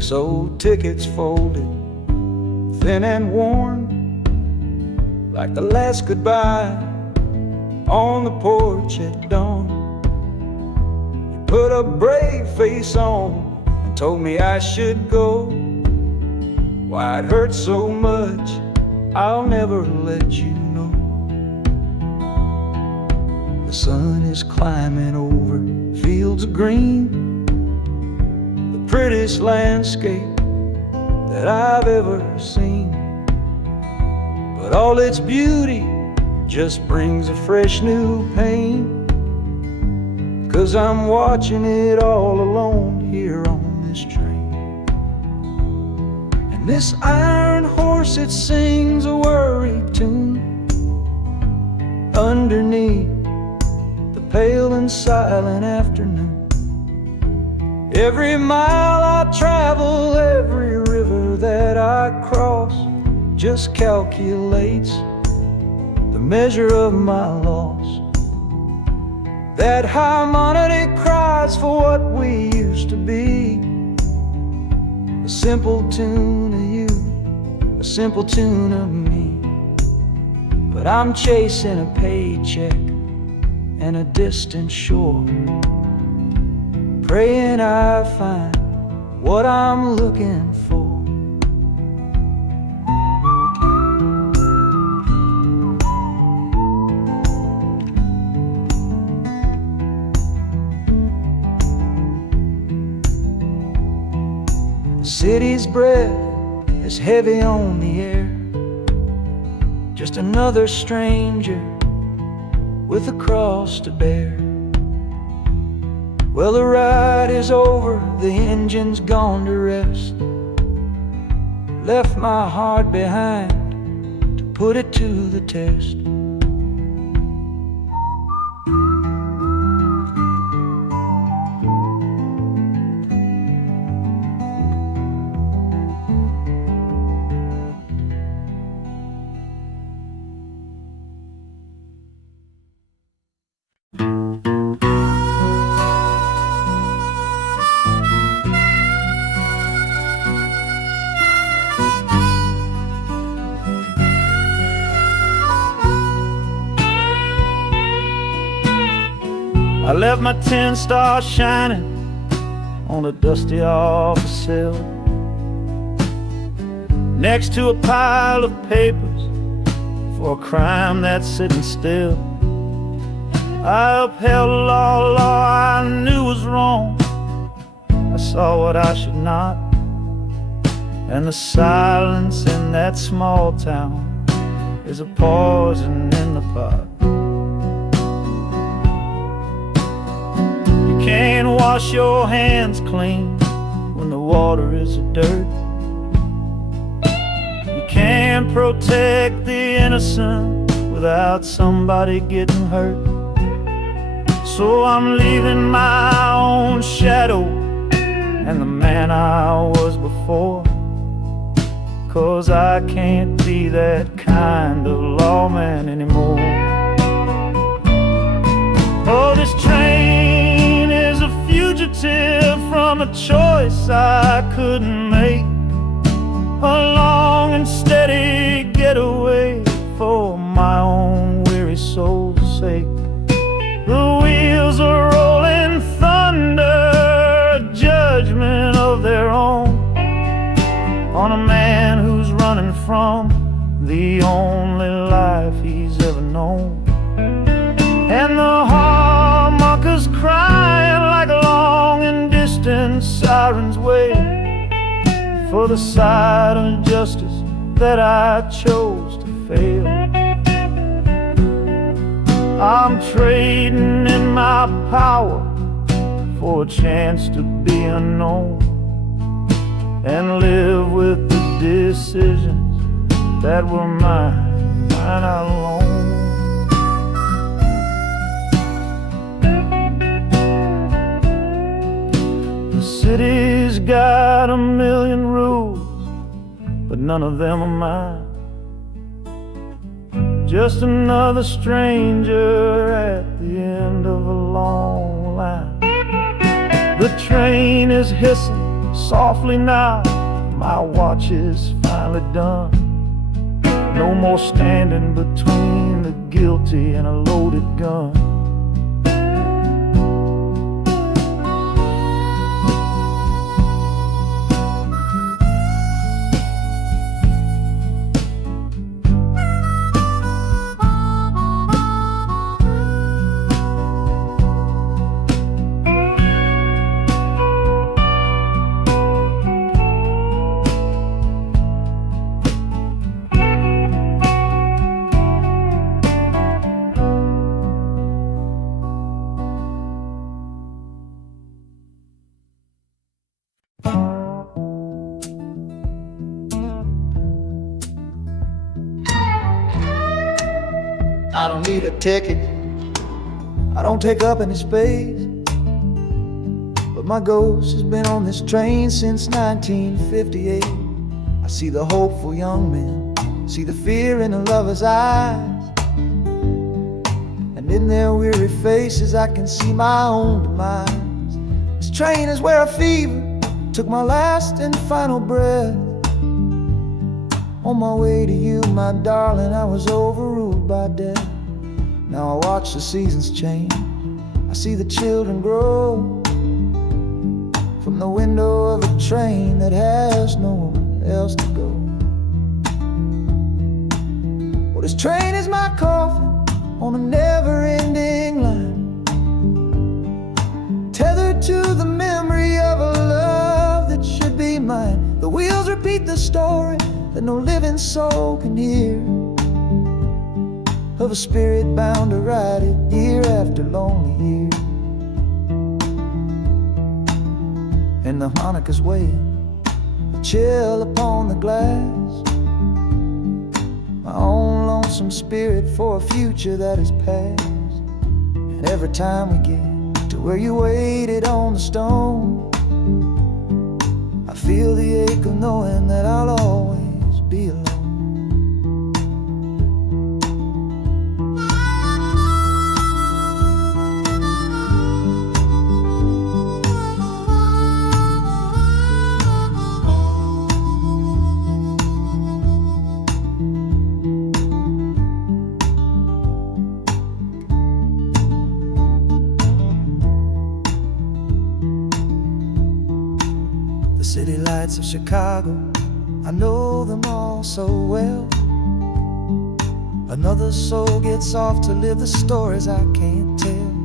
This old ticket's folded, thin and worn, like the last goodbye on the porch at dawn. You put a brave face on and told me I should go. Why it hurts so much, I'll never let you know. The sun is climbing over fields of green, the prettiest landscape that I've ever seen. But all its beauty just brings a fresh new pain, 'cause I'm watching it all alone here on this train. And this iron horse, it sings a worry tune underneath the pale and silent afternoon. Every mile I travel, every river that I cross, just calculates the measure of my loss. That harmony cries for what we used to be, a simple tune of you, a simple tune of me. But I'm chasing a paycheck and a distant shore, praying I find what I'm looking for. The city's breath is heavy on the air, just another stranger with a cross to bear. Well, the ride is over, the engine's gone to rest, left my heart behind to put it to the test. I left my 10 stars shining on a dusty office sill, next to a pile of papers for a crime that's sitting still. I upheld a law I knew was wrong. I saw what I should not, and the silence in that small town is a poison in the pot. You can't wash your hands clean when the water is of dirt. You can't protect the innocent without somebody getting hurt. So I'm leaving my own shadow and the man I was before, 'cause I can't be that kind of lawman anymore. Oh, this train is a fugitive from a choice I couldn't make, a long and steady getaway for my own weary soul's sake. The wheels are rolling thunder, a judgment of their own, on a man who's running from the only life he's ever known. And the harmonicas crying like long and distant sirens wait for the side of justice that I chose to fail. I'm trading in my power for a chance to be unknown and live with the decisions that were mine alone. The city's got a million rules, but none of them are mine. Just another stranger at the end of a long line. The train is hissing softly now, my watch is finally done. No more standing between the guilty and a loaded gun. I don't need a ticket, I don't take up any space, but my ghost has been on this train since 1958. I see the hopeful young men, see the fear in the lovers' eyes, and in their weary faces I can see my own demise. This train is where a fever took my last and final breath. On my way to you, my darling, I was overruled by death. Now I watch the seasons change, I see the children grow, from the window of a train that has nowhere else to go. Well, this train is my coffin on a never-ending line, tethered to the memory of a love that should be mine. The wheels repeat the story that no living soul can hear, of a spirit bound to ride it year after lonely year. And the harmonicas wail, a chill upon the glass, my own lonesome spirit for a future that is past. And every time we get to where you waited on the stone, I feel the ache of knowing that I'll always be alone. The city lights of Chicago, I know them all so well. Another soul gets off to live the stories I can't tell.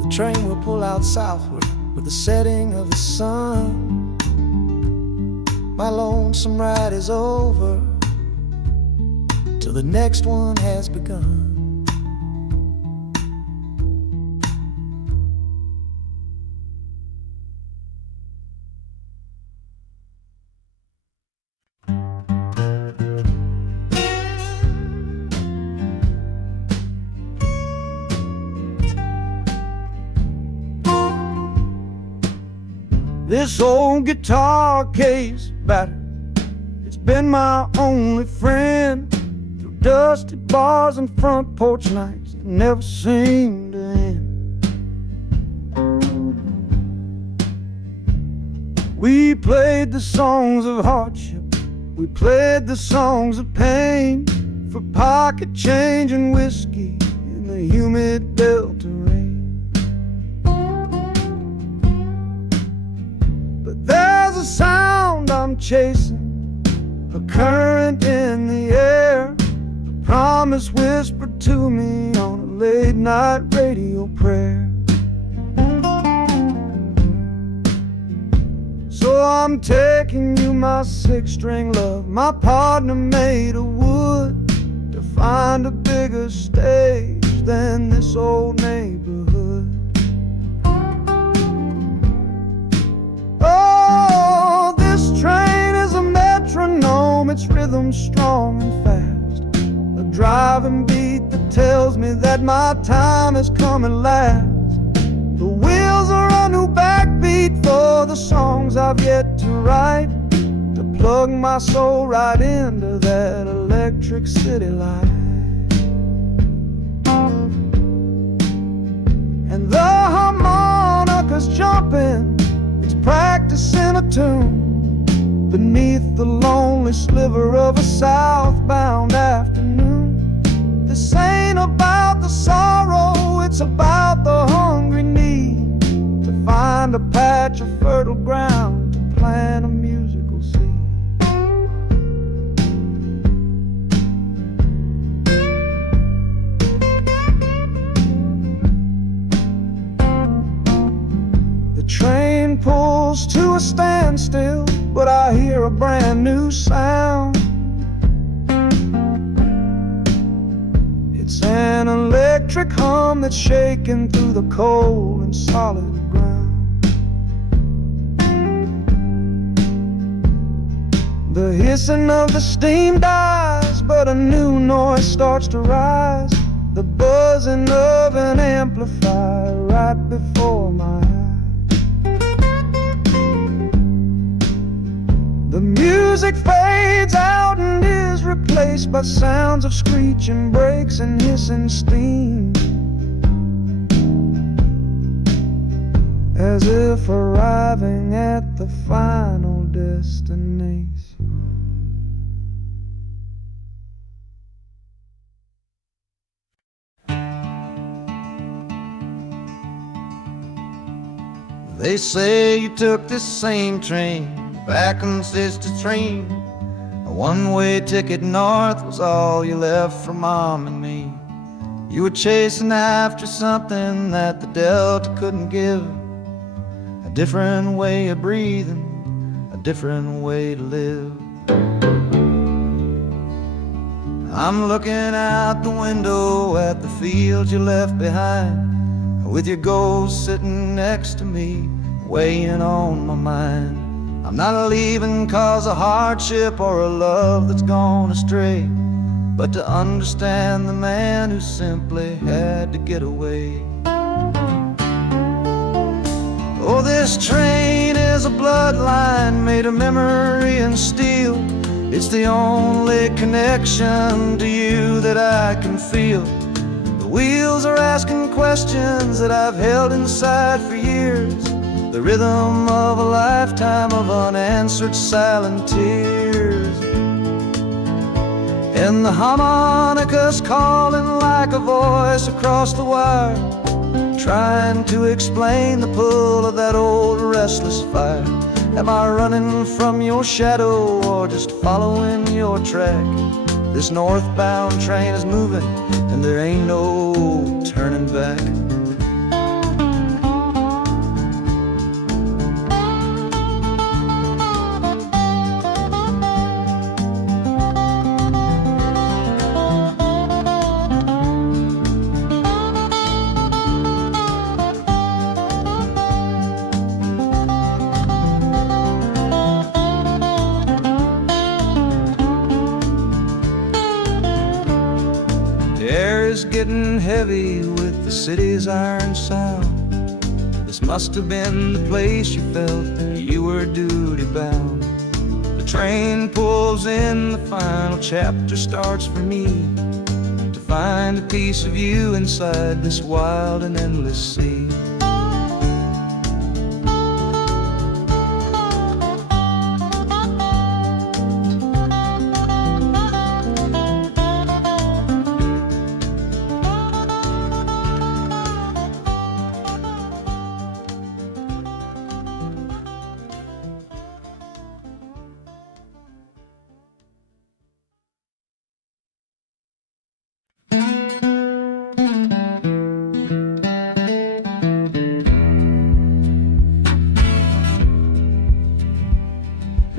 The train will pull out southward with the setting of the sun. My lonesome ride is over till the next one has begun. This old guitar case battered, it's been my only friend through dusty bars and front porch nights that never seem to end. We played the songs of hardship, we played the songs of pain, for pocket change and whiskey in the humid Delta rain. There's a sound I'm chasing, a current in the air, a promise whispered to me on a late night radio prayer. So I'm taking you, my six-string love, my partner made of wood, to find a bigger stage than this old neighborhood. Train is a metronome, its rhythm strong and fast. driving beat that tells me that my time is coming last. The wheels are a new backbeat for the songs I've yet to write, to plug my soul right into that electric city light. And the harmonica's jumping, it's practicing a tune beneath the lonely sliver of a southbound afternoon. This ain't about the sorrow, it's about the hungry need to find a patch of fertile ground to plant a musical seed. The train pulls to a standstill, but I hear a brand new sound. It's an electric hum that's shaking through the cold and solid ground. The hissing of the steam dies, but a new noise starts to rise. The buzzing of an amplifier right before my eyes. The music fades out and is replaced by sounds of screeching brakes and hissing steam, as if arriving at the final destination. They say you took this same train back on Sister Train. A one-way ticket north was all you left for Mom and me. You were chasing after something that the Delta couldn't give, a different way of breathing, a different way to live. I'm looking out the window at the fields you left behind, with your ghost sitting next to me, weighing on my mind. I'm not leaving cause of hardship or a love that's gone astray, but to understand the man who simply had to get away. Oh, this train is a bloodline made of memory and steel. It's the only connection to you that I can feel. The wheels are asking questions that I've held inside for years, the rhythm of a lifetime of unanswered silent tears. And the harmonica's calling like a voice across the wire, trying to explain the pull of that old restless fire. Am I running from your shadow or just following your track? This northbound train is moving and there ain't no turning back. Getting heavy with the city's iron sound. This must have been the place you felt you were duty bound. The train pulls in, the final chapter starts for me, to find a piece of you inside this wild and endless sea.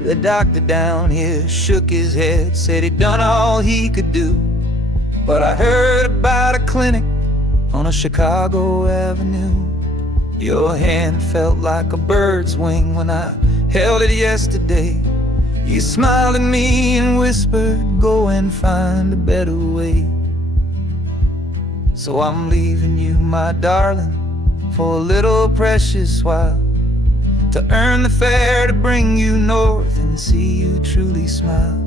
The doctor down here shook his head, said he'd done all he could do. But I heard about a clinic on a Chicago avenue. Your hand felt like a bird's wing when I held it yesterday. You smiled at me and whispered, go and find a better way. So I'm leaving you, my darling, for a little precious while, to earn the fare to bring you north and see you truly smile.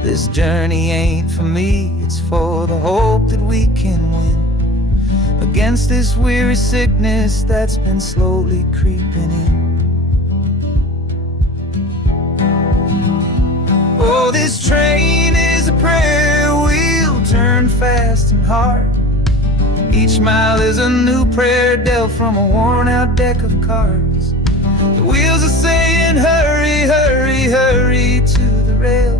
This journey ain't for me, it's for the hope that we can win against this weary sickness that's been slowly creeping in. Oh, this train is a prayer wheel, turn fast and hard. Each mile is a new prayer dealt from a worn-out deck of cards. The wheels are saying, hurry, hurry, hurry to the rail.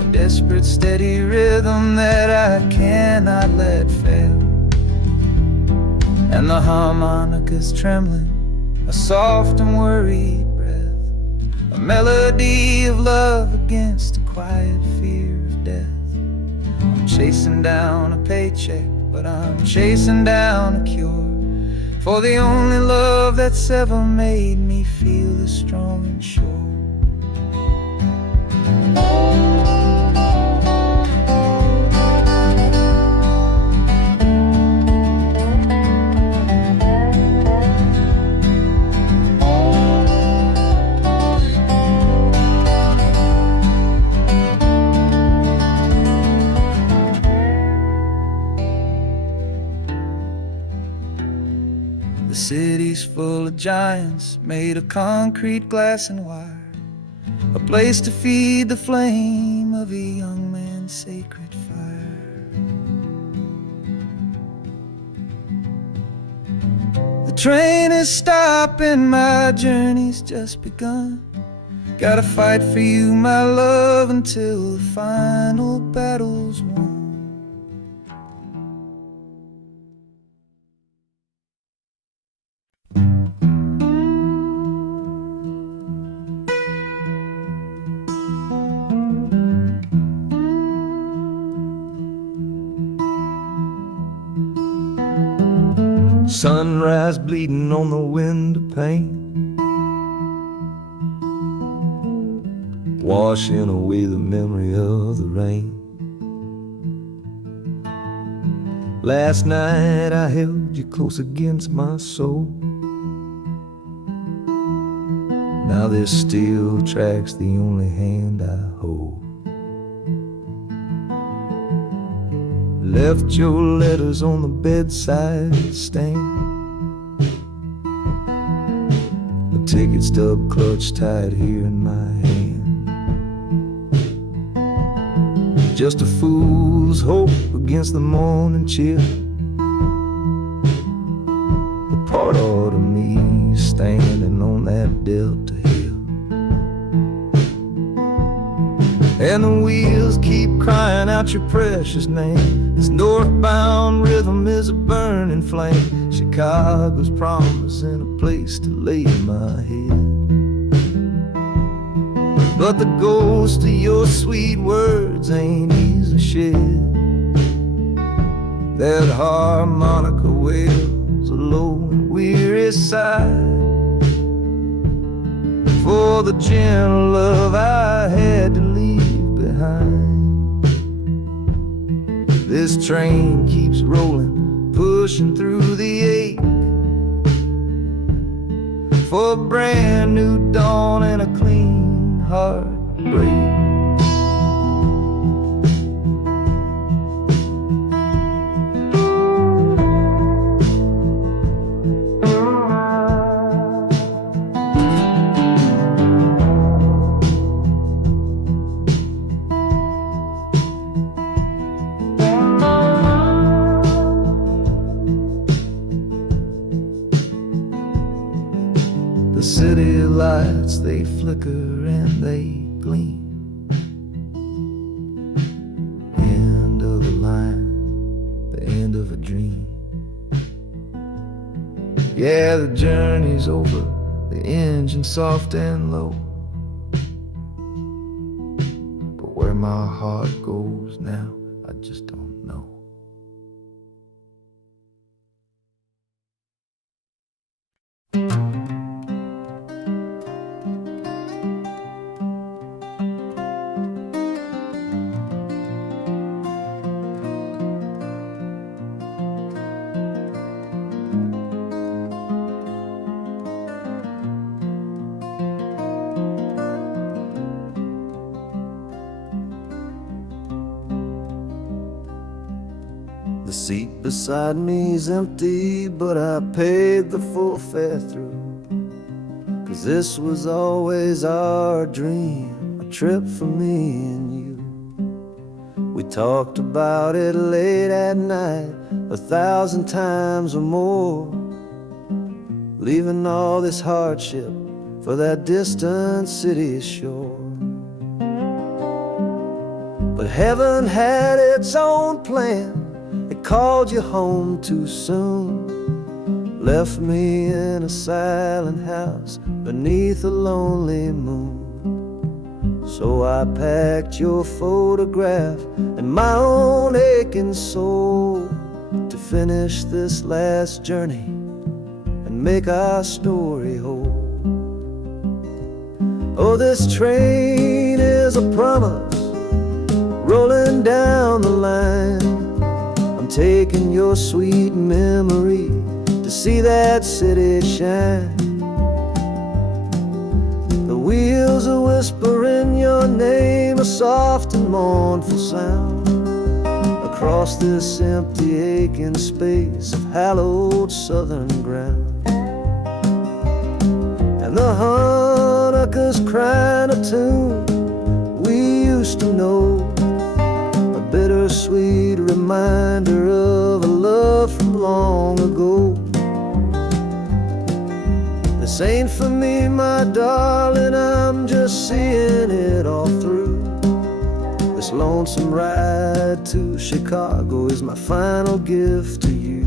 A desperate, steady rhythm that I cannot let fail. And the harmonica's trembling, a soft and worried breath, a melody of love against a quiet fear of death. I'm chasing down a paycheck, but I'm chasing down a cure for the only love that's ever made me feel this strong and sure. The city's full of giants made of concrete, glass, and wire, a place to feed the flame of a young man's sacred fire. The train is stopping, my journey's just begun. Gotta fight for you, my love, until the final battle's won. Sunrise bleeding on the window pane, washing away the memory of the rain. Last night I held you close against my soul. Now this steel track's the only hand I hold. Left your letters on the bedside stand, the ticket stub clutched tight here in my hand. Just a fool's hope against the morning chill, the part of me standing on that Delta hill. And the wheels keep crying out your precious name. This northbound rhythm is a burning flame. Chicago's promising a place to lay my head. But the ghost of your sweet words ain't easily shed. That harmonica wails a low and weary sigh for the gentle love I had to leave behind. This train keeps rolling, pushing through the ache, for a brand new dawn and a clean heartbreak. The city lights, they flicker and they gleam. End of the line, the end of a dream. Yeah, the journey's over, the engine soft and low, but where my heart goes now, I just don't know. seat beside me's empty, but I paid the full fare through. 'Cause this was always our dream, a trip for me and you. We talked about it late at night, 1,000 times or more, leaving all this hardship for that distant city's shore. But heaven had its own plan. It called you home too soon, left me in a silent house beneath a lonely moon. So I packed your photograph and my own aching soul to finish this last journey and make our story whole. Oh, this train is a promise rolling down the line. I'm taking your sweet memory to see that city shine. The wheels are whispering your name, a soft and mournful sound, across this empty aching space of hallowed southern ground. And the Hanukkah's crying a tune we used to know, a bittersweet reminder of a love from long ago. This ain't for me, my darling, I'm just seeing it all through. This lonesome ride to Chicago is my final gift to you.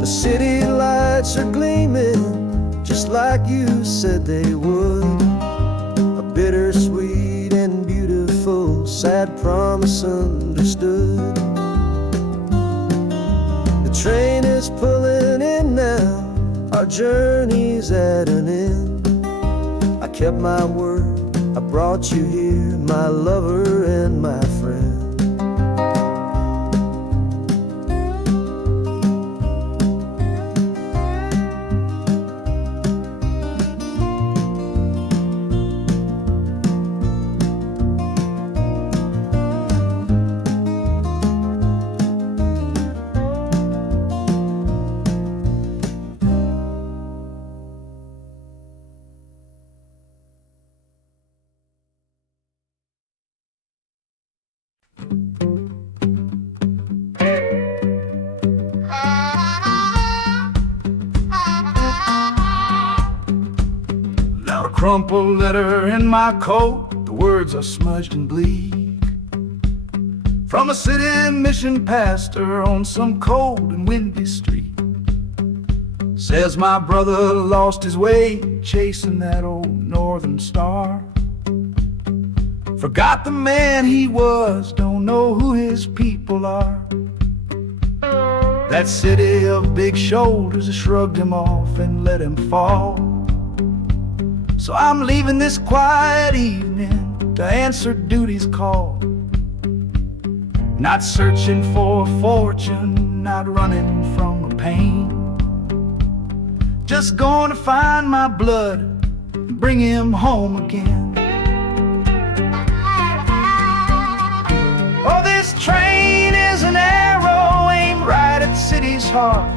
The city lights are gleaming just like you said they would, a bittersweet and beautiful sad promise understood. The train is pulling in now, our journey's at an end. I kept my word, I brought you here, my lover and my friend. Now a crumpled letter in my coat, the words are smudged and bleak, from a city mission pastor on some cold and windy street. Says my brother lost his way chasing that old northern star, forgot the man he was, don't know who his people are. That city of big shoulders shrugged him off and let him fall. So I'm leaving this quiet evening to answer duty's call. Not searching for a fortune, not running from a pain, just going to find my blood and bring him home again. Oh, this train is an arrow aimed right at the city's heart,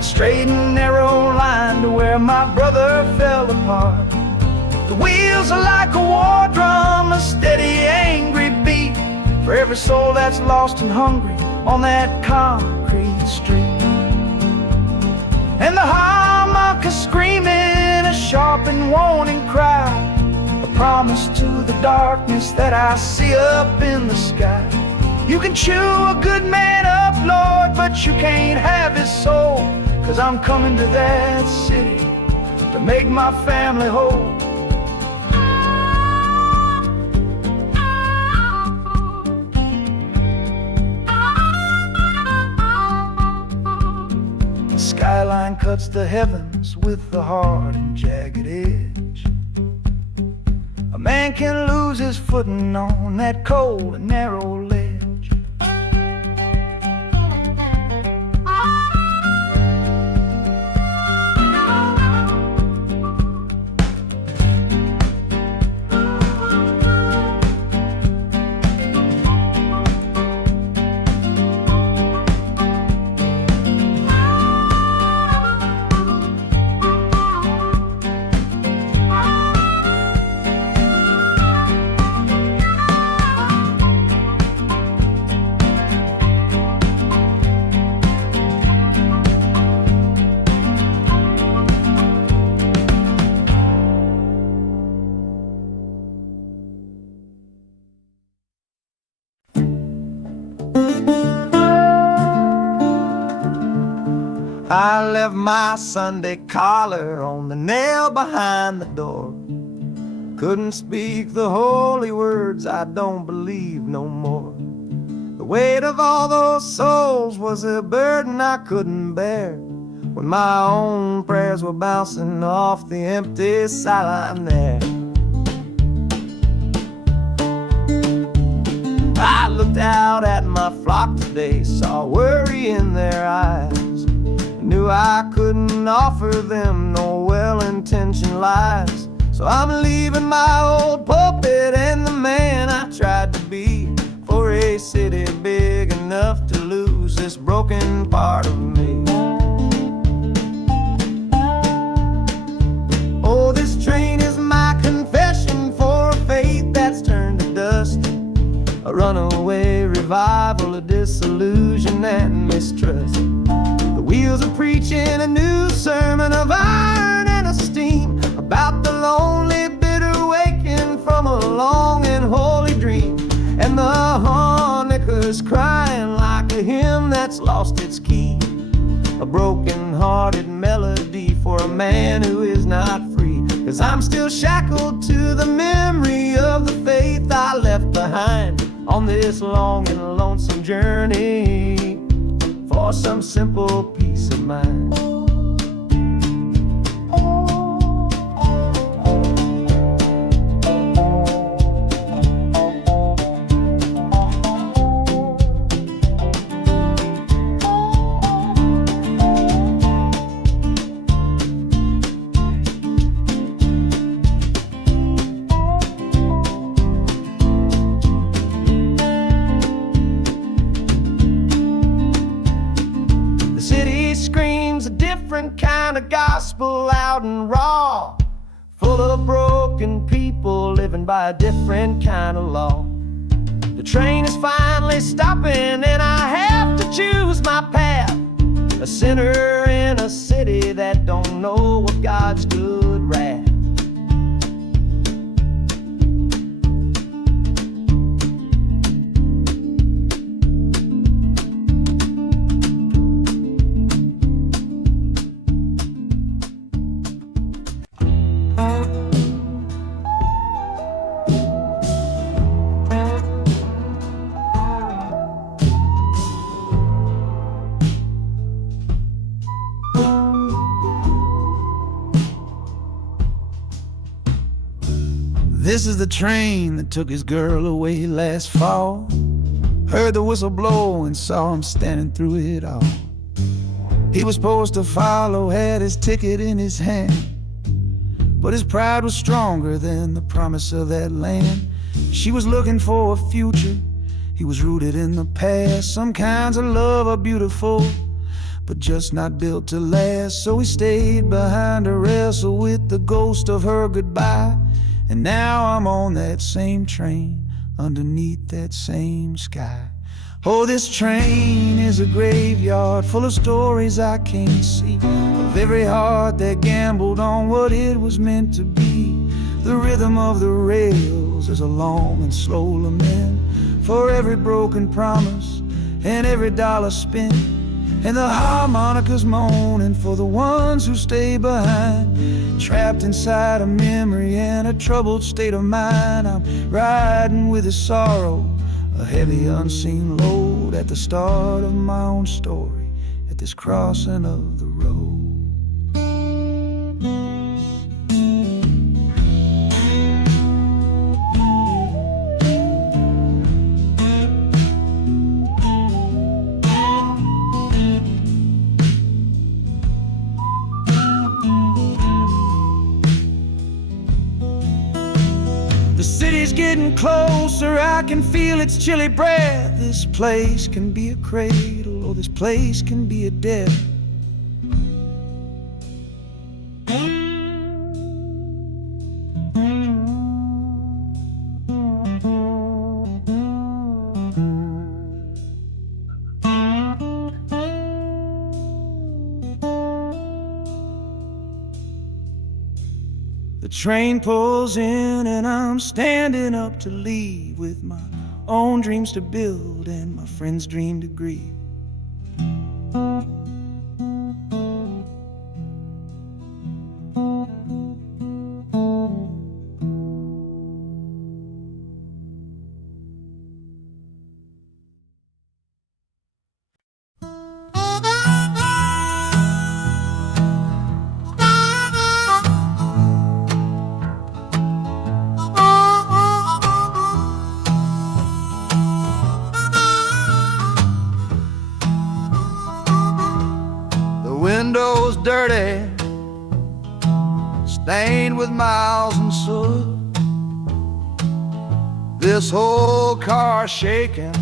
a straight and narrow line to where my brother fell apart. The wheels are like a war drum, a steady, angry beat for every soul that's lost and hungry on that concrete street. And the harmonica screaming a sharp and warning cry, a promise to the darkness that I see up in the sky. You can chew a good man up, Lord, but you can't have his soul, 'cause I'm coming to that city to make my family whole. The skyline cuts the heavens with the hard and jagged edge. A man can lose his footing on that cold and narrow ledge. I left my Sunday collar on the nail behind the door. Couldn't speak the holy words, I don't believe no more. The weight of all those souls was a burden I couldn't bear, when my own prayers were bouncing off the empty sideline there. I looked out at my flock today, saw worry in their eyes, knew I couldn't offer them no well-intentioned lies. So I'm leaving my old pulpit and the man I tried to be, for a city big enough to lose this broken part of me. Oh, this train is my confession for a faith that's turned to dust, a runaway revival of disillusion and mistrust. The wheels are preaching a new sermon of iron and of steam, about the lonely, bitter waking from a long and holy dream. And the harmonicas crying like a hymn that's lost its key, a broken-hearted melody for a man who is not free. 'Cause I'm still shackled to the memory of the faith I left behind on this long and lonesome journey for some simple peace of mind. Different kind of gospel, loud and raw, full of broken people living by a different kind of law. The train is finally stopping and I have to choose my path, a sinner in a city that don't know what God's good wrath. This is the train that took his girl away last fall. Heard the whistle blow and saw him standing through it all. He was supposed to follow, had his ticket in his hand, but his pride was stronger than the promise of that land. She was looking for a future, he was rooted in the past. Some kinds of love are beautiful, but just not built to last. So he stayed behind to wrestle with the ghost of her goodbye. And now I'm on that same train, underneath that same sky. Oh, this train is a graveyard full of stories I can't see, of every heart that gambled on what it was meant to be. The rhythm of the rails is a long and slow lament for every broken promise and every dollar spent. And the harmonicas moaning for the ones who stay behind, trapped inside a memory and a troubled state of mind. I'm riding with a sorrow, a heavy unseen load, at the start of my own story, at this crossing of the road. The city's getting closer, I can feel its chilly breath. This place can be a cradle, or this place can be a death. The train pulls in and I'm standing up to leave, with my own dreams to build and my friend's dream to grieve. windows dirty, stained with miles and soot. This whole car shaking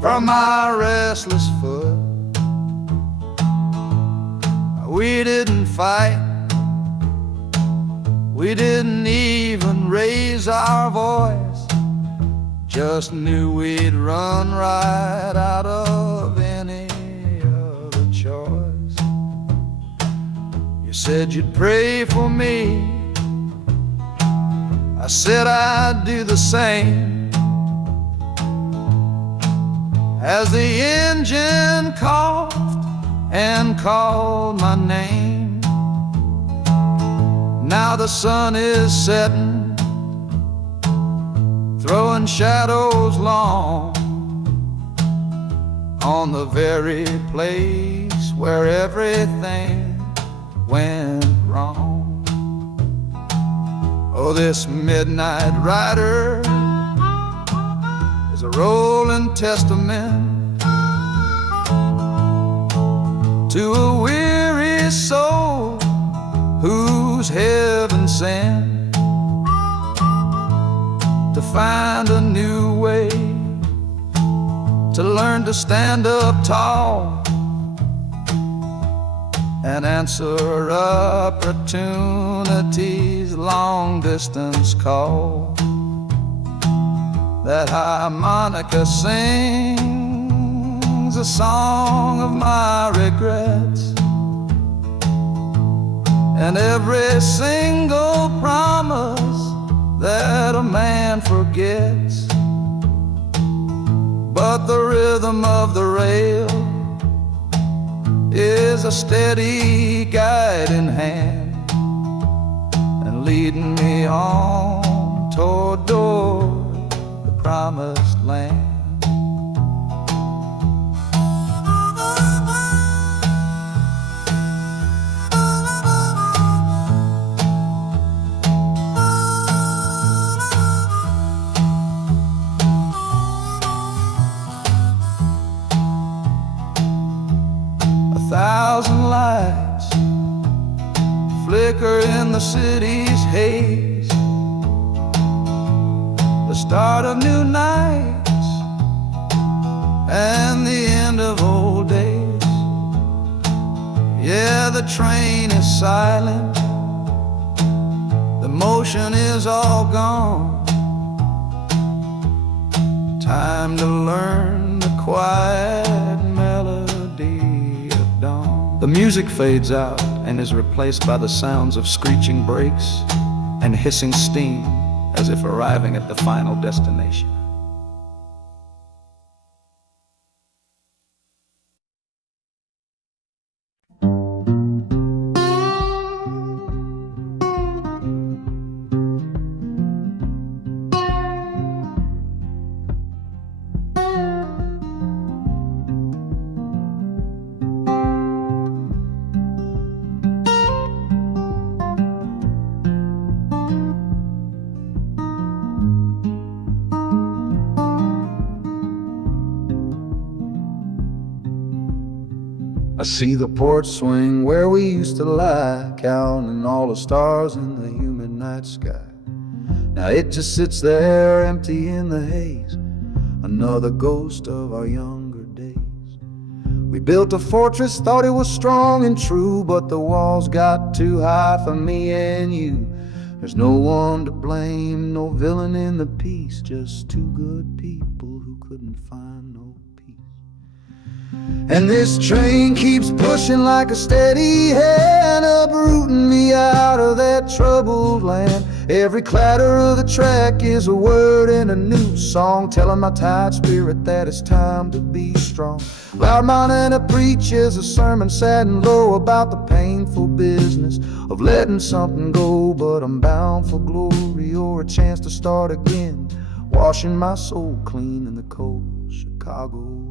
from my restless foot. We didn't fight, we didn't even raise our voice, just knew we'd run right out of any other choice. You said you'd pray for me, I said I'd do the same. As the engine coughed and called my name, now the sun is setting, throwing shadows long on the very place where everything went wrong. Oh, this midnight rider is a rolling testament to a weary soul whose heaven sent to find a new way, to learn to stand up tall and answer opportunity's long-distance call. That harmonica sings a song of my regrets, and every single promise that a man forgets. But the rhythm of the rail is a steady guiding hand, and leading me on toward the promised land. 1,000 lights flicker in the city's haze, the start of new nights and the end of old days. Yeah, the train is silent, the motion is all gone. Time to learn the quiet melody of dawn. The music fades out and is replaced by the sounds of screeching brakes and hissing steam, as if arriving at the final destination. I see the porch swing where we used to lie, counting all the stars in the humid night sky. Now it just sits there empty in the haze, another ghost of our younger days. We built a fortress, thought it was strong and true, but the walls got too high for me and you. There's no one to blame, no villain in the piece, just two good people who couldn't find no peace. And this train keeps pushing like a steady hand, uprooting me out of that troubled land. Every clatter of the track is a word in a new song, telling my tired spirit that it's time to be strong. Loud Montana preaches a sermon sad and low about the painful business of letting something go, but I'm bound for glory or a chance to start again, washing my soul clean in the cold Chicago rain.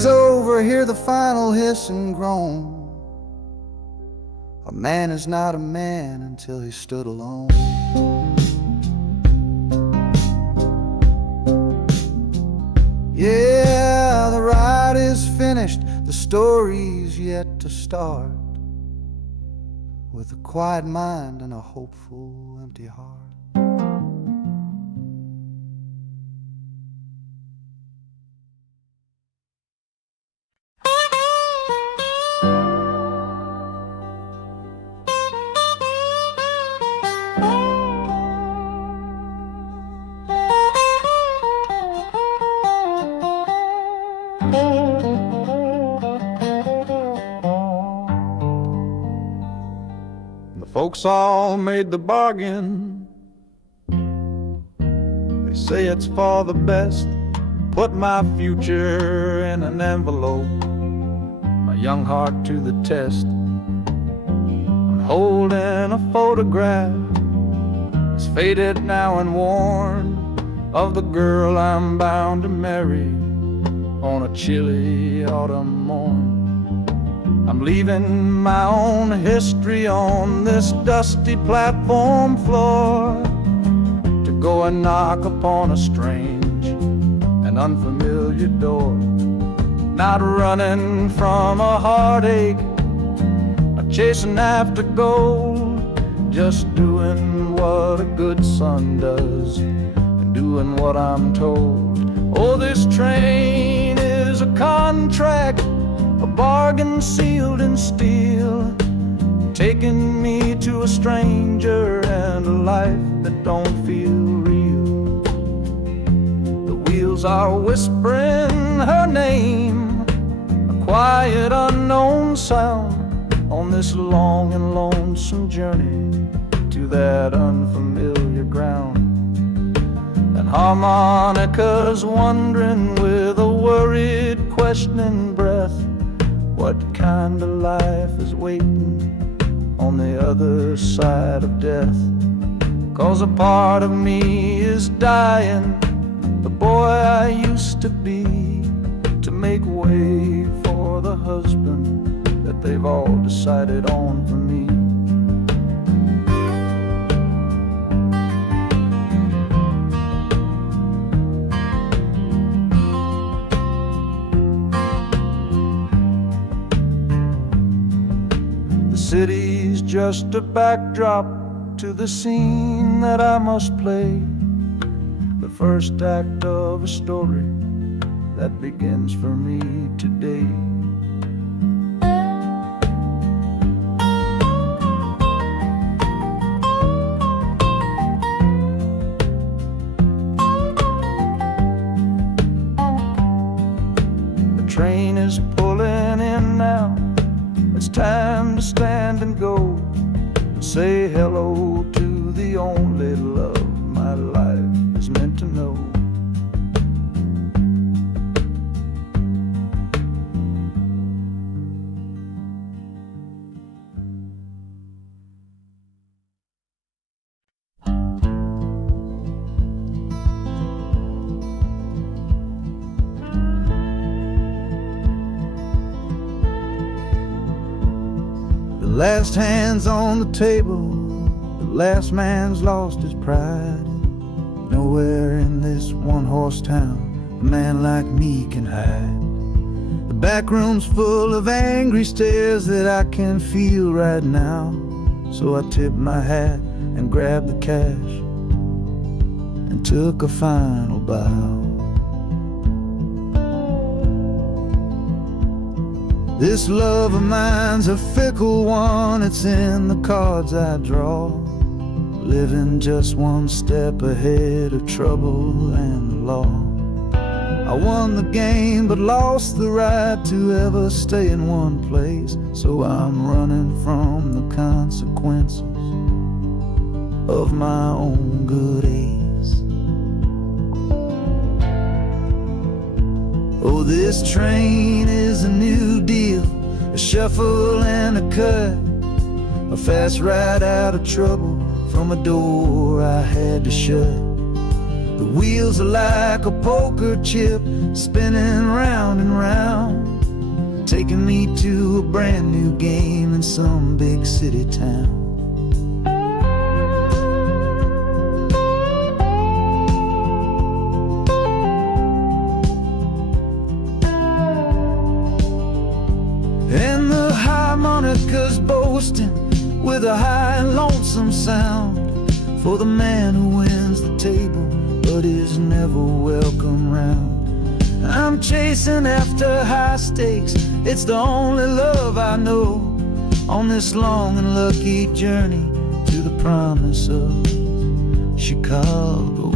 is over, hear the final hiss and groan. A man is not a man until he stood alone. Yeah, the ride is finished, the story's yet to start, with a quiet mind and a hopeful empty heart. The folks all made the bargain. They say it's for the best. Put my future in an envelope, my young heart to the test. I'm holding a photograph, it's faded now and worn, of the girl I'm bound to marry on a chilly autumn morn. I'm leaving my own history on this dusty platform floor, to go and knock upon a strange and unfamiliar door. Not running from a heartache, not chasing after gold, just doing what a good son does, and doing what I'm told. Oh, this train is a contract, a bargain sealed in steel, taking me to a stranger and a life that don't feel real. The wheels are whispering her name, a quiet unknown sound, on this long and lonesome journey to that unfamiliar ground. And harmonicas wondering with a worried, questioning breath, what kind of life is waiting on the other side of death? 'Cause a part of me is dying, the boy I used to be, to make way for the husband that they've all decided on for me. The city's just a backdrop to the scene that I must play, the first act of a story that begins for me today. The train is pulling in now, it's time to stand and go, and say hello to the only love my life is meant to know. The last hand's on the table, the last man's lost his pride. Nowhere in this one-horse town a man like me can hide. The back room's full of angry stares that I can feel right now. So I tipped my hat and grabbed the cash and took a final bow. This love of mine's a fickle one, it's in the cards I draw, living just one step ahead of trouble and the law. I won the game but lost the right to ever stay in one place, so I'm running from the consequences of my own good ace. Oh, this train is a new deal, a shuffle and a cut, a fast ride out of trouble from a door I had to shut. The wheels are like a poker chip, spinning round and round, taking me to a brand new game in some big city town. And the harmonica's boasting with a high and lonesome sound for the man who wins the table but is never welcome round. I'm chasing after high stakes, it's the only love I know on this long and lucky journey to the promise of Chicago.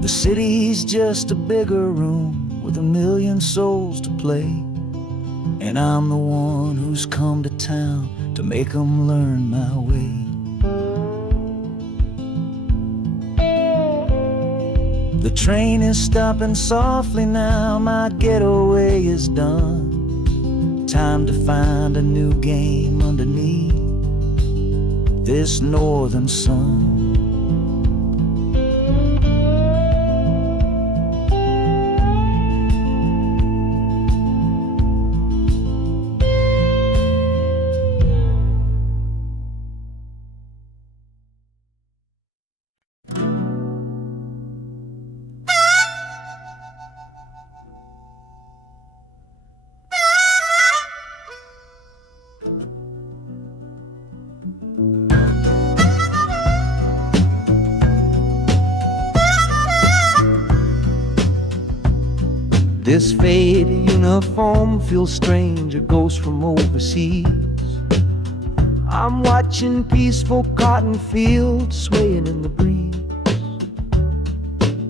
The city's just a bigger room with a million souls to play, and I'm the one who's come to town to make 'em learn my way. The train is stopping softly now, my getaway is done. Time to find a new game underneath this northern sun. This faded uniform feels strange, a ghost from overseas. I'm watching peaceful cotton fields swaying in the breeze.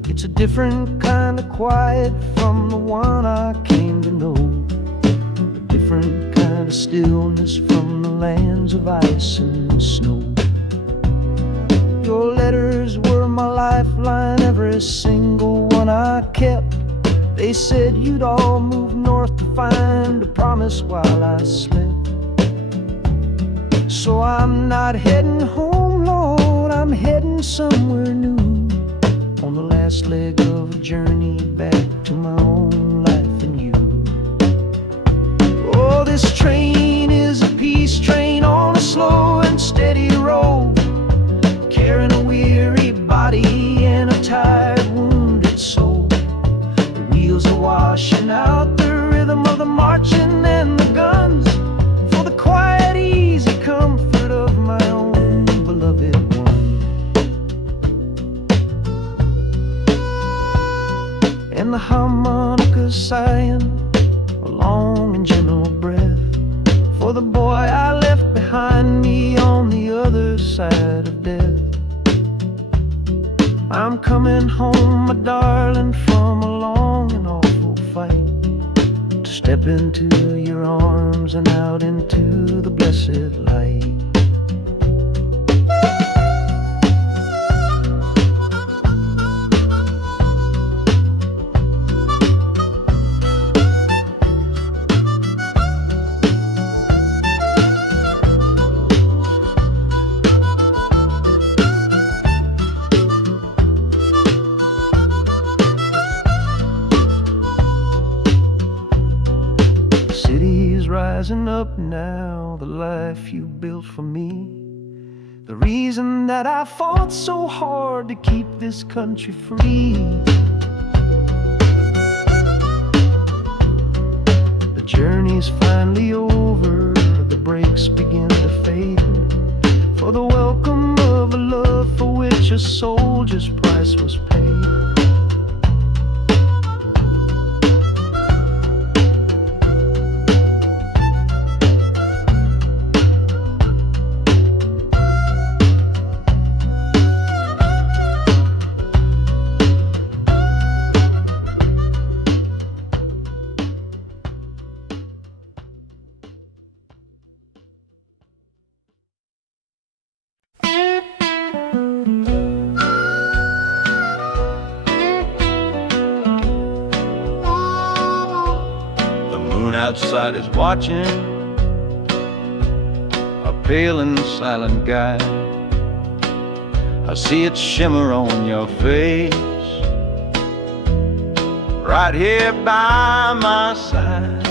It's a different kind of quiet from the one I came to know, a different kind of stillness from the lands of ice and snow. Your letters were my lifeline, every single one I kept. They said you'd all move north to find a promise while I slept. So I'm not heading home, Lord, I'm heading somewhere new, on the last leg of a journey back to my own life and you. Oh, this train is a peace train on a slow and steady road, carrying a weary body and a tired, wounded soul. Wheels are washing out the rhythm of the marching and the guns for the quiet, easy comfort of my own beloved one. And the harmonica sighing a long and gentle breath for the boy I left behind me on the other side of death. I'm coming home, my darling, from a long and awful fight, to step into your arms and out into the blessed light. Rising up now, the life you built for me, the reason that I fought so hard to keep this country free. The journey's finally over, the brakes begin to fade, for the welcome of a love for which a soldier's price was paid. outside is watching, a pale and silent guide. I see it shimmer on your face, right here by my side.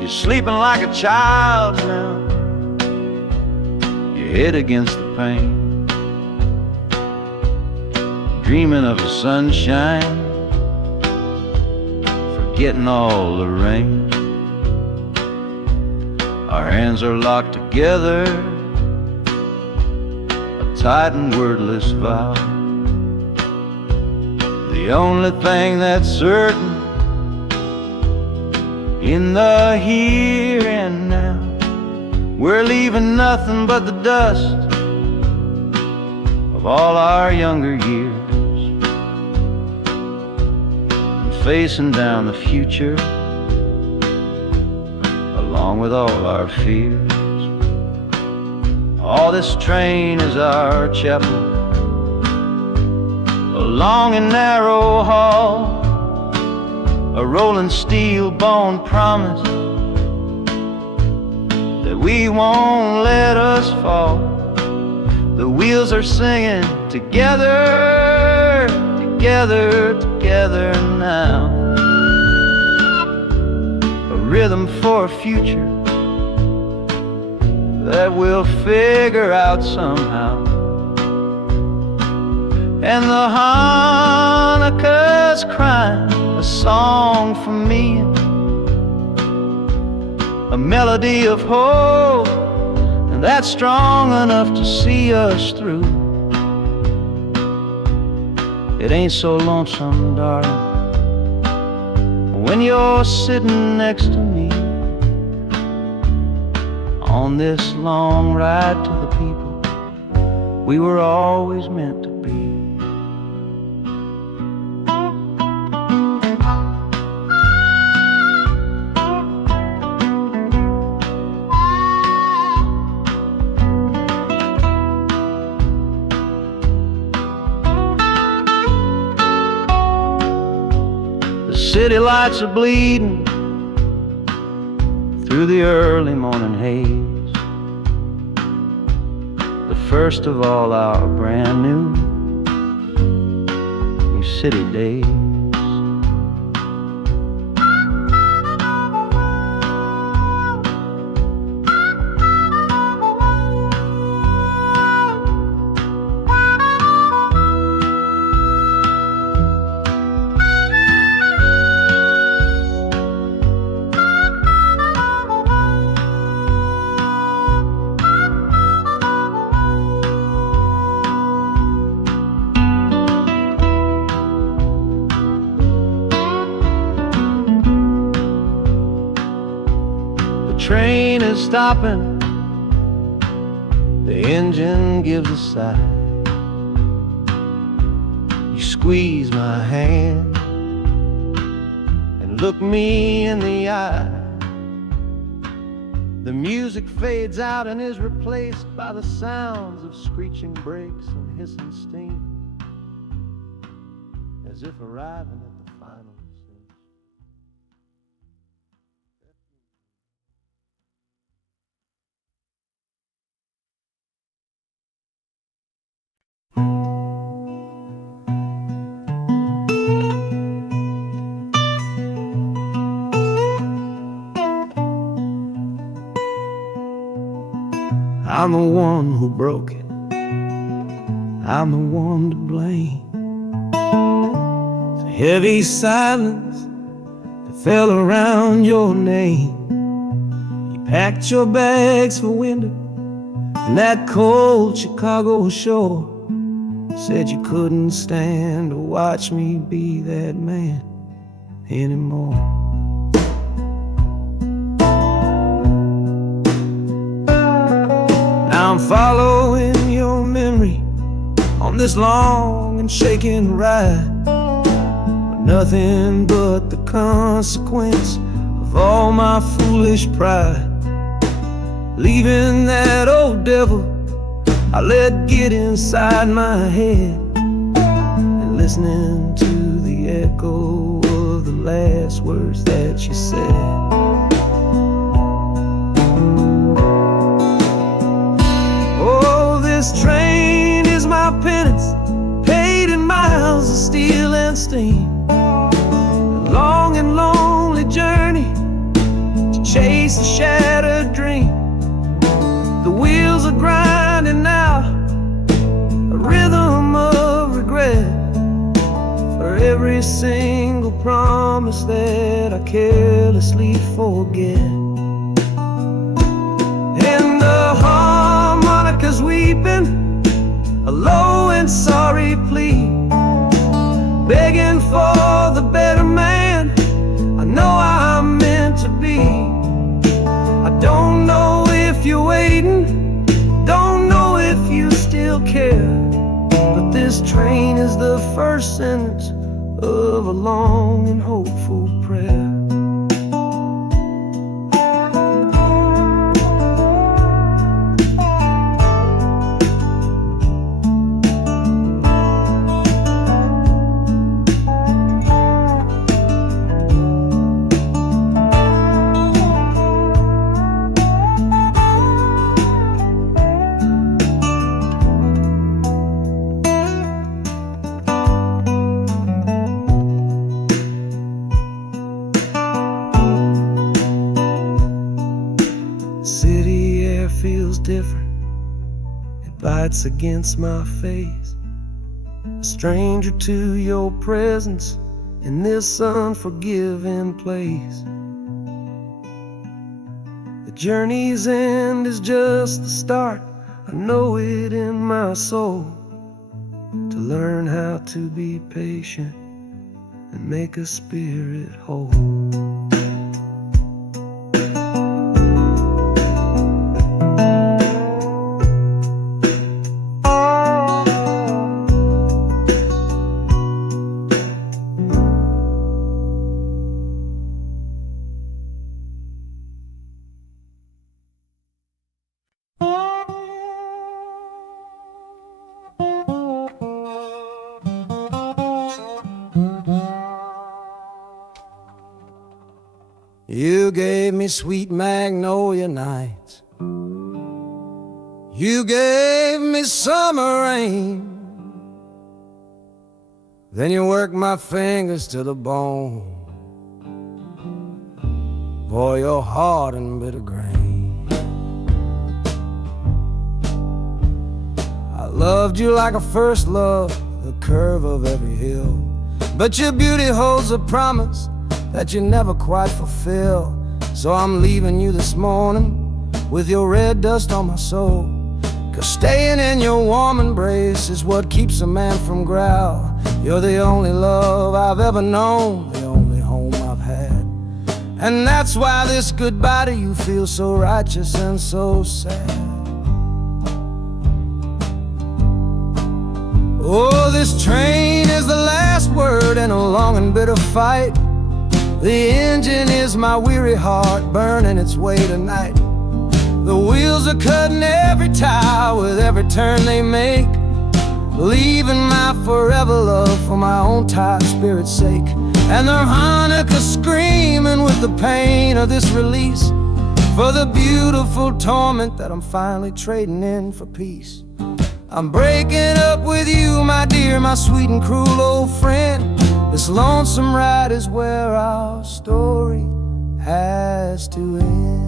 You're sleeping like a child now, your head against the pane, dreaming of the sunshine, forgetting all the rain. Our hands are locked together, a tight and wordless vow. The only thing that's certain in the here and now, we're leaving nothing but the dust of all our younger years, and facing down the future along with all our fears. Oh, this train is our chapel, a long and narrow hall, a rolling steel bone promise that we won't let us fall. The wheels are singing together, together, together now, a rhythm for a future that we'll figure out somehow. And the Hanukkah's crying a song for me, a melody of hope, and that's strong enough to see us through. It ain't so lonesome, darling, when you're sitting next to me on this long ride to the people we were always meant to be. The city lights are bleeding through the early morning haze, the first of all our brand new city days. Train is stopping, the engine gives a sigh. You squeeze my hand and look me in the eye. The music fades out and is replaced by the sounds of screeching brakes and hissing steam, as if arriving at the final. I'm the one who broke it, I'm the one to blame. The heavy silence that fell around your name. You packed your bags for winter in that cold Chicago shore. Said you couldn't stand to watch me be that man anymore. Now I'm following your memory on this long and shaking ride, but nothing but the consequence of all my foolish pride. Leaving that old devil I let get inside my head, and listening to the echo of the last words that she said. Oh, this train is my penance, paid in miles of steel and steam. A long and lonely journey to chase a shattered dream. The wheels are grinding now, a rhythm of regret for every single promise that I carelessly forget. And the harmonica's weeping a low and sorry plea, begging for the better man I know I'm meant to be. I don't know if you're waiting, don't know if you still care, but this train is the first sentence of a long and hopeful prayer. City air feels different, it bites against my face. A stranger to your presence in this unforgiving place. The journey's end is just the start, I know it in my soul. To learn how to be patient and make a spirit whole. You gave me sweet magnolia nights, you gave me summer rain, then you worked my fingers to the bone. Boy, you're hard and bitter grain. I loved you like a first love, the curve of every hill, but your beauty holds a promise that you never quite fulfill. So I'm leaving you this morning with your red dust on my soul, 'cause staying in your warm embrace is what keeps a man from growl. You're the only love I've ever known, the only home I've had, and that's why this goodbye to you feels so righteous and so sad. Oh, this train is the last word in a long and bitter fight. The engine is my weary heart, burning its way tonight. The wheels are cutting every tire with every turn they make, leaving my forever love for my own tired spirit's sake. And the harmonica screaming with the pain of this release, for the beautiful torment that I'm finally trading in for peace. I'm breaking up with you, my dear, my sweet and cruel old friend. This lonesome ride is where our story has to end.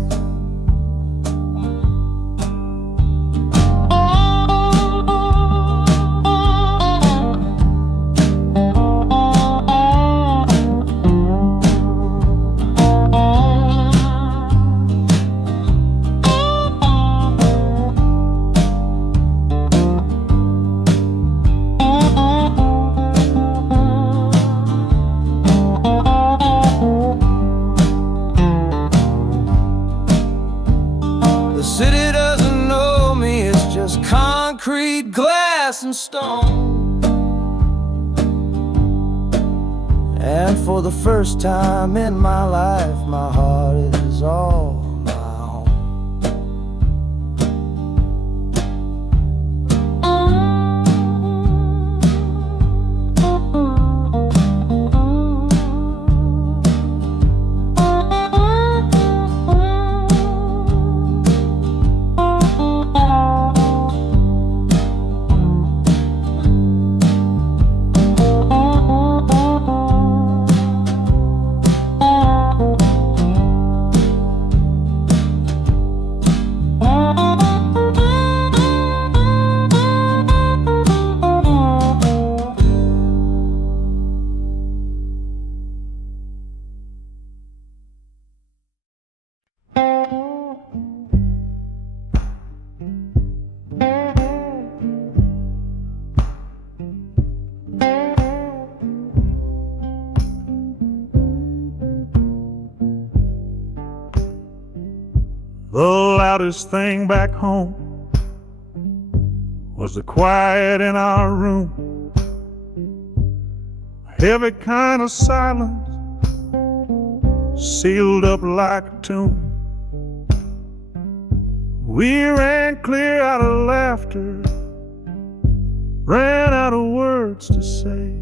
Concrete, glass, and stone. And for the first time in my life, my heart is all my own. The loudest thing back home was the quiet in our room. A heavy kind of silence, sealed up like a tomb. We ran clear out of laughter, ran out of words to say.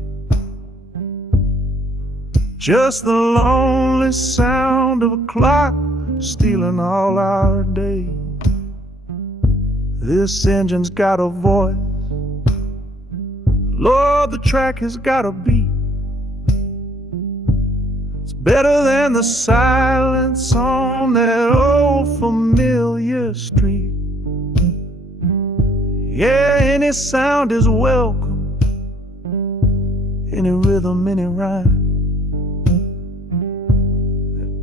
Just the lonely sound of a clock stealing all our day. This engine's got a voice, Lord, the track has got a beat. It's better than the silence on that old familiar street. Yeah, any sound is welcome, any rhythm, any rhyme.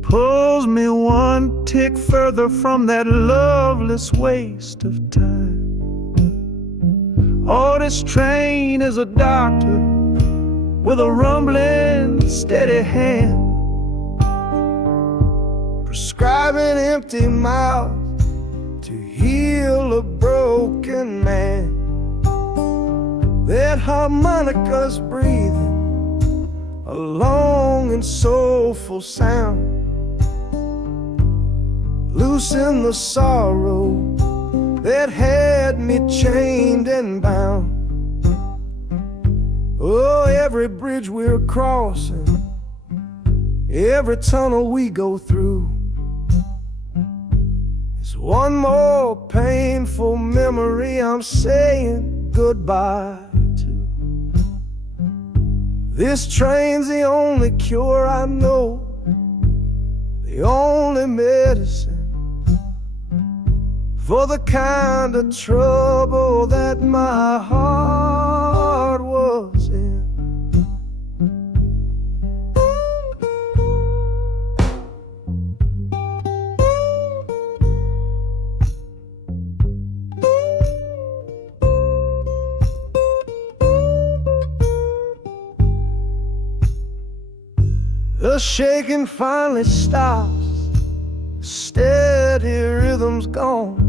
Pulls me one tick further from that loveless waste of time. Oh, this train is a doctor with a rumbling, steady hand, prescribing empty mouths to heal a broken man. That harmonica's breathing a long and soulful sound. Loosen the sorrow that had me chained and bound. Oh, every bridge we're crossing, every tunnel we go through, is one more painful memory I'm saying goodbye to. This train's the only cure I know, the only medicine for the kind of trouble that my heart was in. The shaking finally stops, steady rhythm's gone.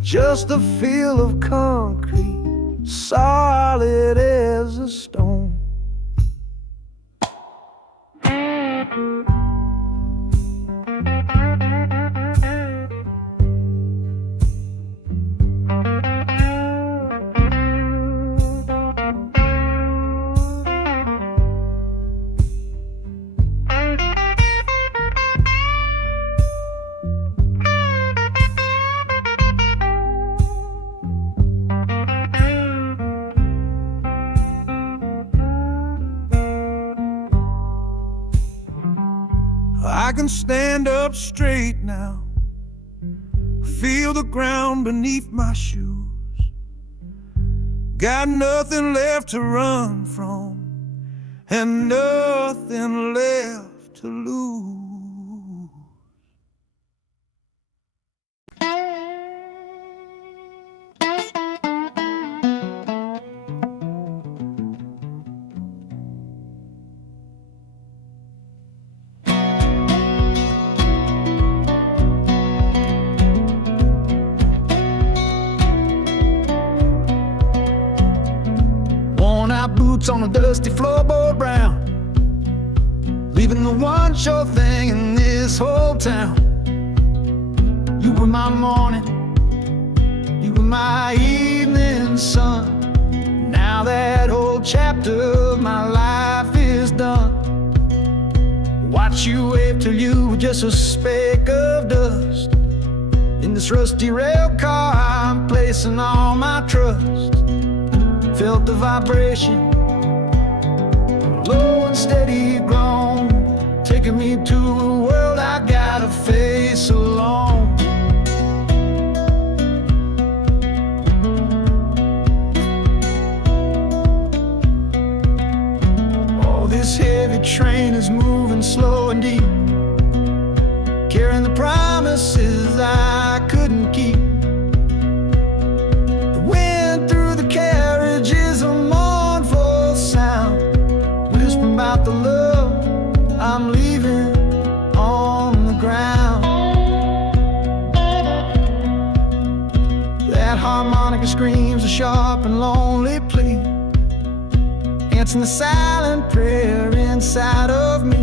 Just a feel of concrete, solid as a stone. I can stand up straight now, feel the ground beneath my shoes. Got nothing left to run from and nothing left to lose. Boots on a dusty floorboard round, leaving the one sure thing in this whole town. You were my morning, you were my evening sun. Now that whole chapter of my life is done. Watch you wave till you were just a speck of dust. In this rusty rail car I'm placing all my trust. Felt the vibration, low and steady grown, taking me to a world I gotta face alone. Oh, this heavy train is moving slow and deep, carrying the promises I couldn't keep. The wind through the carriage is a mournful sound, whispering about the love I'm leaving on the ground. screams a sharp and lonely plea, answering the silent prayer inside of me.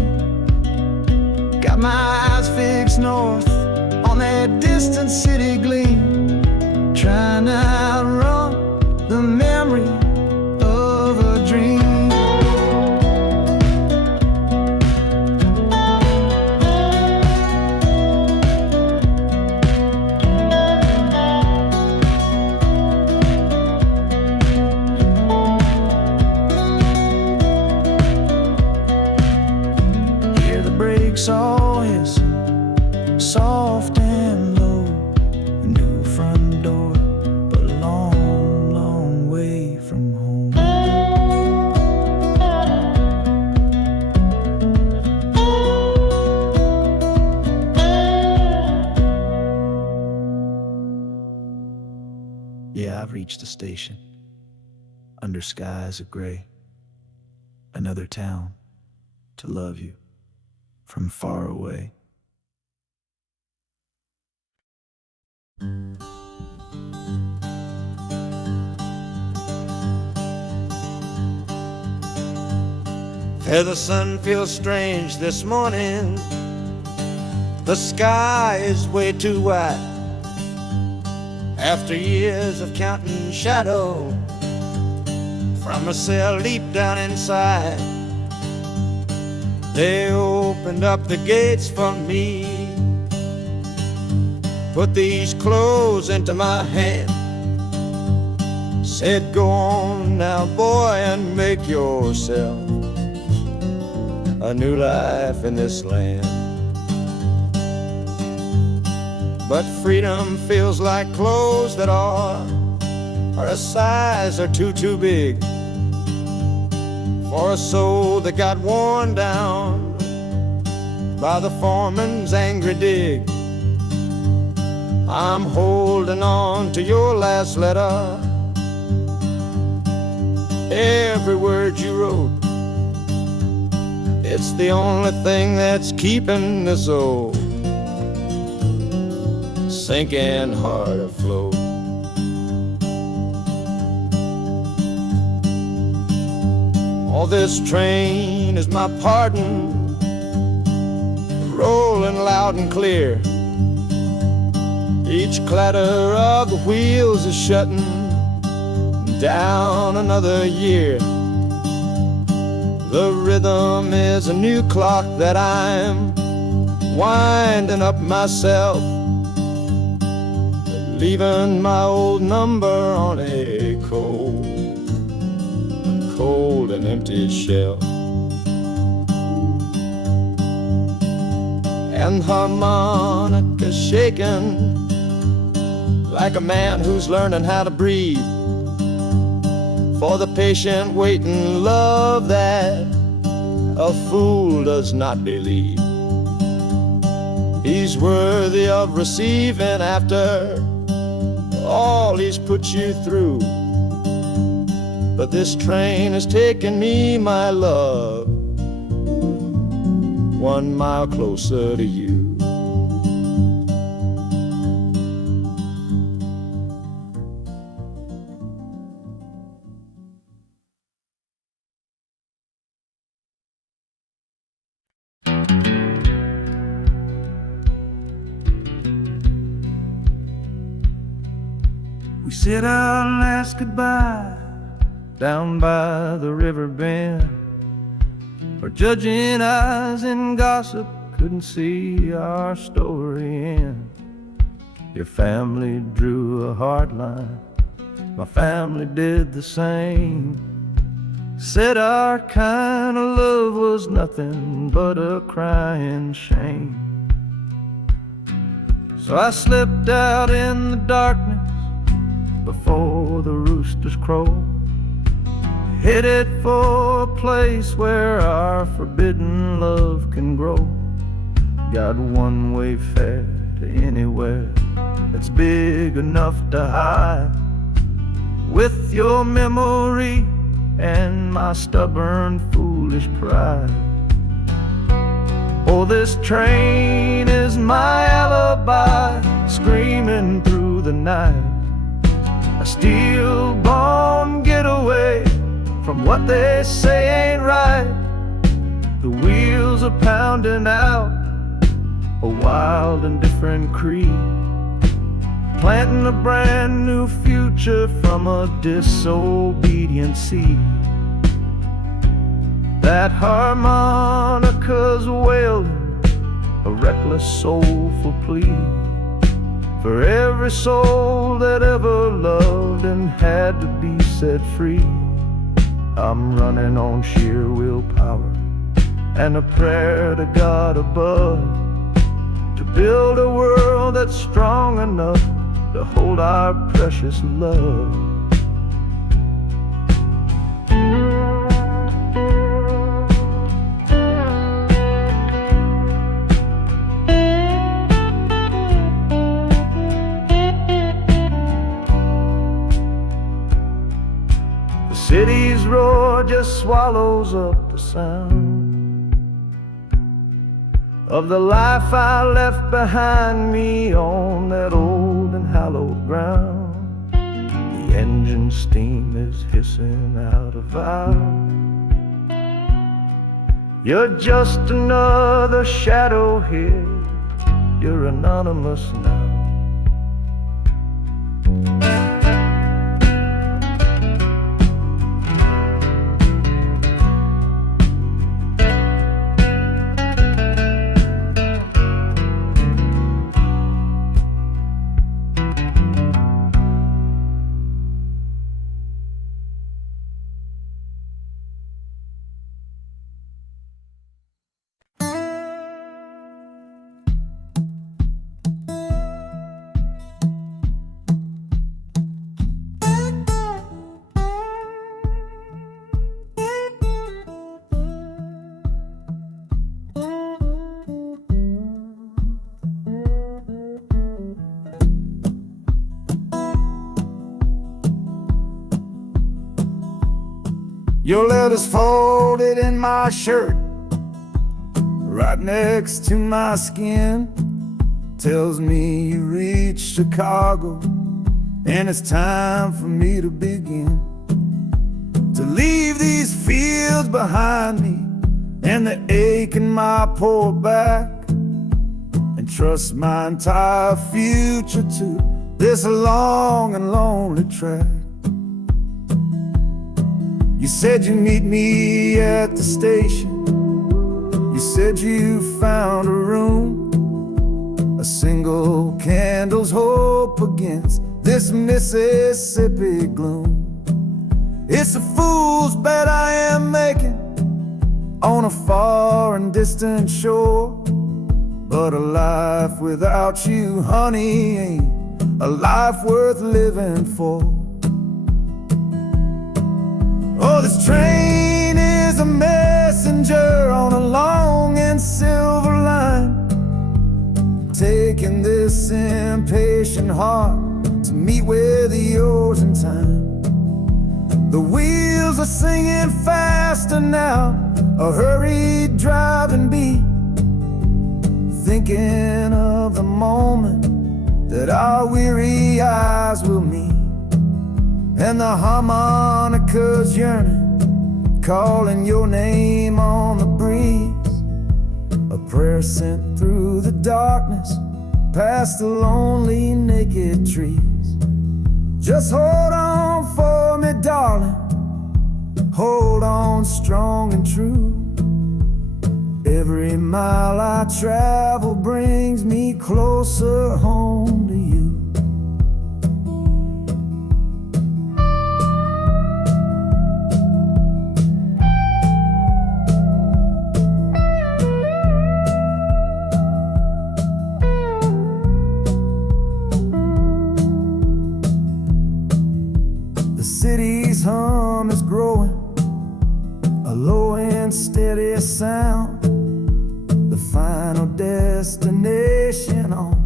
Got my eyes fixed north on that distant city gleam, trying to outrun the memory of a dream. Hear the brakes all hiss, soft and low. A new front door, but a long, long way from home. Yeah, I've reached the station, under skies of gray. Another town to love you from far away. The sun feels strange this morning. The sky is way too wide. After years of counting shadow, from a cell deep down inside, they opened up the gates for me, put these clothes into my hand, said, go on now, boy, and make yourself a new life in this land. But freedom feels like clothes that are a size or two big for a soul that got worn down by the foreman's angry dig. I'm holding on to your last letter, every word you wrote. It's the only thing that's keeping this old sinking heart afloat. Oh, this train is my pardon, rolling loud and clear. Each clatter of the wheels is shutting down another year. The rhythm is a new clock that I'm winding up myself, leaving my old number on a cold and empty shelf. And harmonica shaking like a man who's learning how to breathe, for the patient waiting love that a fool does not believe. He's worthy of receiving after all he's put you through. But this train has taken me, my love, 1 mile closer to you. We sit out and ask goodbye down by the river bend, where judging eyes and gossip couldn't see our story end. Your family drew a hard line, my family did the same. Said our kind of love was nothing but a crying shame. So I slipped out in the darkness before the roosters crowed, headed for a place where our forbidden love can grow. Got one-way fare to anywhere that's big enough to hide, with your memory and my stubborn, foolish pride. Oh, this train is my alibi, screaming through the night. a steel-born getaway from what they say ain't right. The wheels are pounding out a wild and different creed, planting a brand new future from a disobedient seed. That harmonica's wailing a reckless soulful plea for every soul that ever loved and had to be set free. I'm running on sheer willpower and a prayer to God above to build a world that's strong enough to hold our precious love. The city's roar just swallows up the sound of the life I left behind me on that old and hallowed ground. The engine steam is hissing out of valve. You're just another shadow here, you're anonymous now. Your letter's folded in my shirt, right next to my skin. Tells me you reached Chicago, and it's time for me to begin. To leave these fields behind me, and the ache in my poor back, and trust my entire future to this long and lonely track. You said you'd meet me at the station. You said you found a room, a single candle's hope against this Mississippi gloom. It's a fool's bet I am making on a far and distant shore, but a life without you, honey, ain't a life worth living for. Oh, this train is a messenger on a long and silver line, taking this impatient heart to meet with yours in time. The wheels are singing faster now, a hurried driving beat, thinking of the moment that our weary eyes will meet. And the harmonica's yearning, calling your name on the breeze. A prayer sent through the darkness, past the lonely naked trees. Just hold on for me, darling, hold on strong and true. Every mile I travel brings me closer home to you. The city's hum is growing, a low and steady sound. The final destination on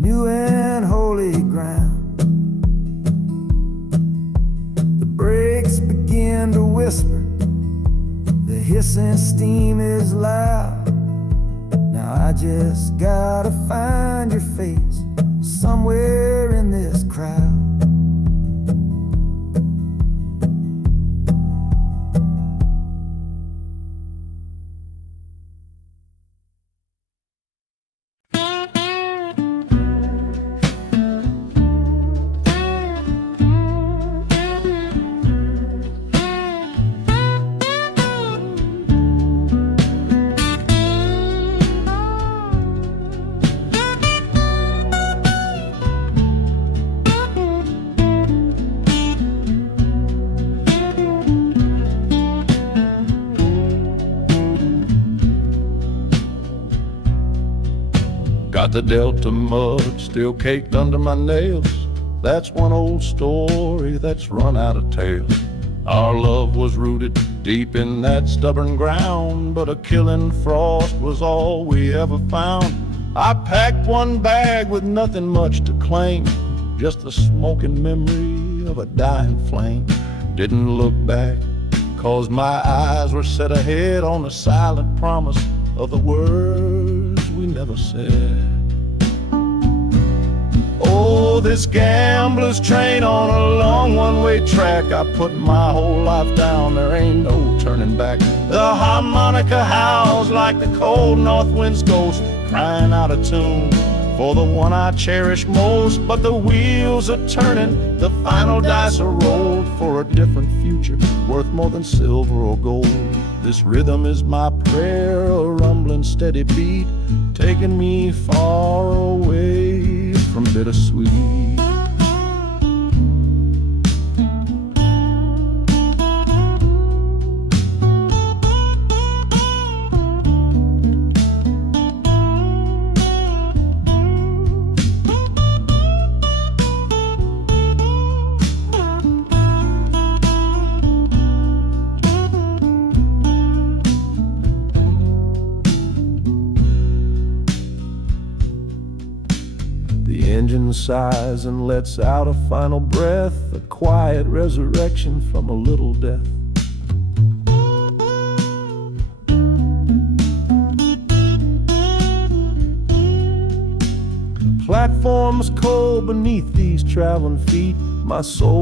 new and holy ground. The brakes begin to whisper, the hissing steam is loud. Now I just gotta find your face somewhere in this crowd. Got the Delta mud still caked under my nails. That's one old story that's run out of tales. Our love was rooted deep in that stubborn ground, but a killing frost was all we ever found. I packed one bag with nothing much to claim, just the smoking memory of a dying flame. Didn't look back, 'cause my eyes were set ahead on the silent promise of the words we never said. Oh, this gambler's train on a long one-way track. I put my whole life down, there ain't no turning back. The harmonica howls like the cold north wind's ghost, crying out a tune for the one I cherish most. But the wheels are turning, the final dice are rolled for a different future, worth more than silver or gold. This rhythm is my prayer, a rumbling steady beat, taking me far away from bittersweet. The engine sighs and lets out a final breath, a quiet resurrection from a little death. The platform's cold beneath these traveling feet. My soul